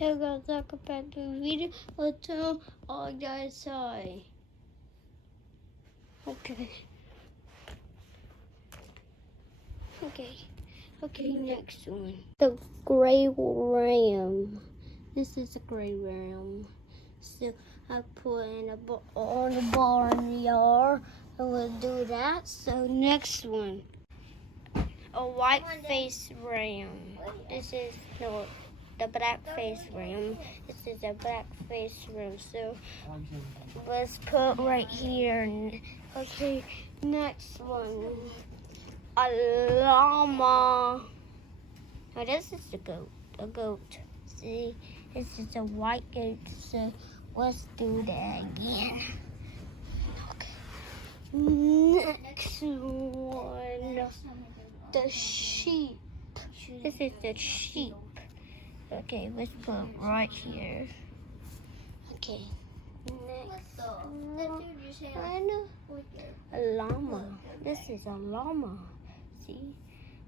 Hey guys, welcome back to the video. Until all guys say. Okay, next one. The gray ram. This is a gray ram. So I put in on the barnyard and we'll do that. So next one. A white face ram. This is the black face ram. This is a black face ram. So let's put right here. Okay, next one. A llama. Oh, this is a goat. A goat. See, this is a white goat. So let's do that again. Okay. Next one. The sheep. This is the sheep. Okay, let's put it right here. Okay. Next. A llama. This is a llama. See?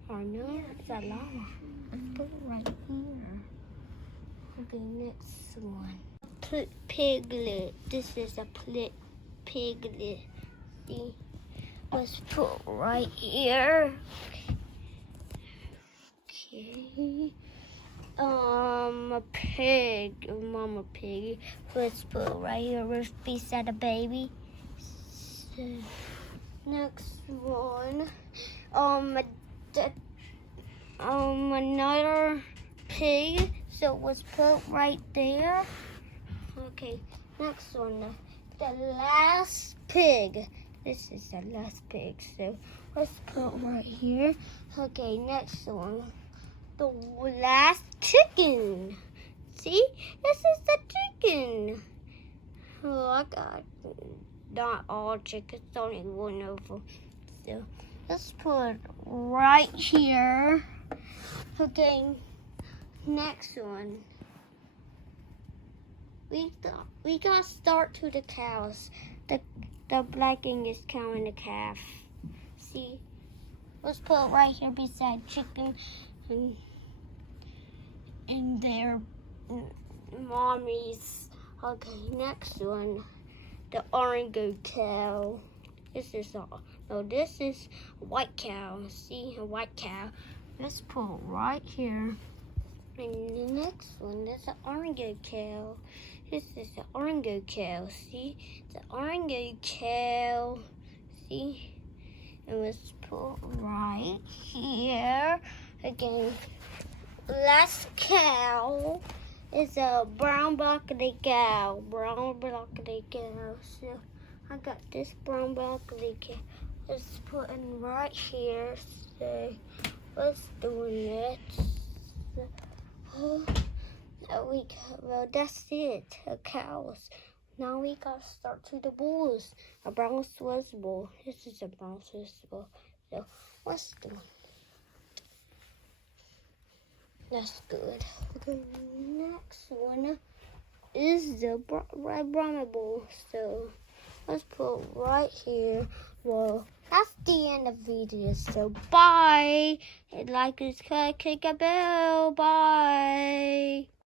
I know it's a llama. Let's put it right here. Okay, next one. Piglet. This is a piglet. See? Let's put it right here. Okay. A pig, a mama pig. Let's put it right here beside the baby. So, next one. Another pig. So let's put it right there. Okay. Next one. The last pig. This is the last pig. So let's put it right here. Okay. Next one. The last chicken. See? This is the chicken. Oh, I got not all chickens, only one of them. So let's put it right here. Okay, next one. We got start to the cows. The black English cow and the calf. See? Let's put it right here beside chicken and their mommies. Okay, next one. The orange cow. This is a white cow. See, a white cow. Let's put it right here. And the next one, there's an orange cow. This is the orange cow. See, the orange cow. See, and let's put it right here. Again, last cow is a brown broccoli cow. Brown broccoli cow. So I got this brown broccoli cow. Let's put it right here. So let's do it. Well, that's it. The cows. Now we gotta start to the bulls. A brown Swiss bull. This is a brown Swiss bull. So let's do it. That's good. Okay, next one is the red Brahma bull. So let's put it right here. Well, that's the end of the video. So bye. And like this, click a bell. Bye.